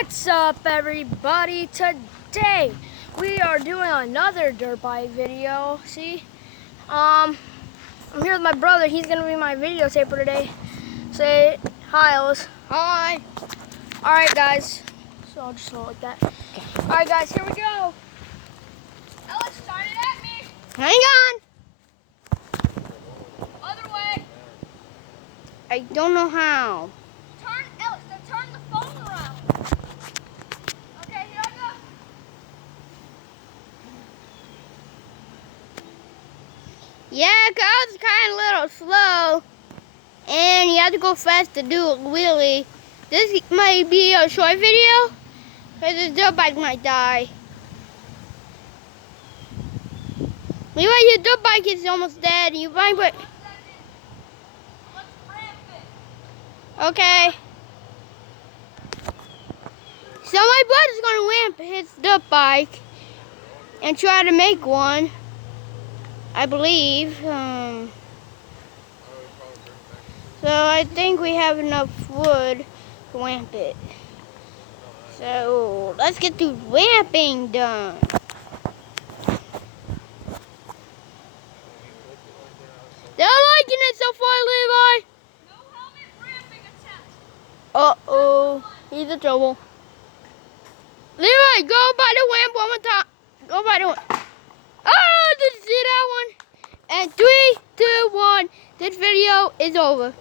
What's up, everybody? Today we are doing another dirt bike video. See, I'm here with my brother. He's gonna be my videotaper today. Say hi, Ellis. Hi. All right, guys. So I'll just hold it like that. Okay. All right, guys. Here we go. Ellis, start it at me. Hang on. Other way. I don't know how. Turn, Ellis. Then turn the phone around. Okay, here I go. Yeah, cause it's kind of a little slow, and you have to go fast to do a wheelie. This might be a short video, cause the dirt bike might die. Anyway, your dirt bike is almost dead. You might put. Let's ramp it. Okay. So my brother's gonna ramp his dirt bike and try to make one. I believe. So I think we have enough wood to ramp it. So let's get the ramping done. They're liking it so far, Levi. No helmet ramping attempt. Uh-oh, he's in trouble. Levi, go by the ramp one more time. Go by the ramp. Oh, did you see that one? And 3, 2, 1, this video is over.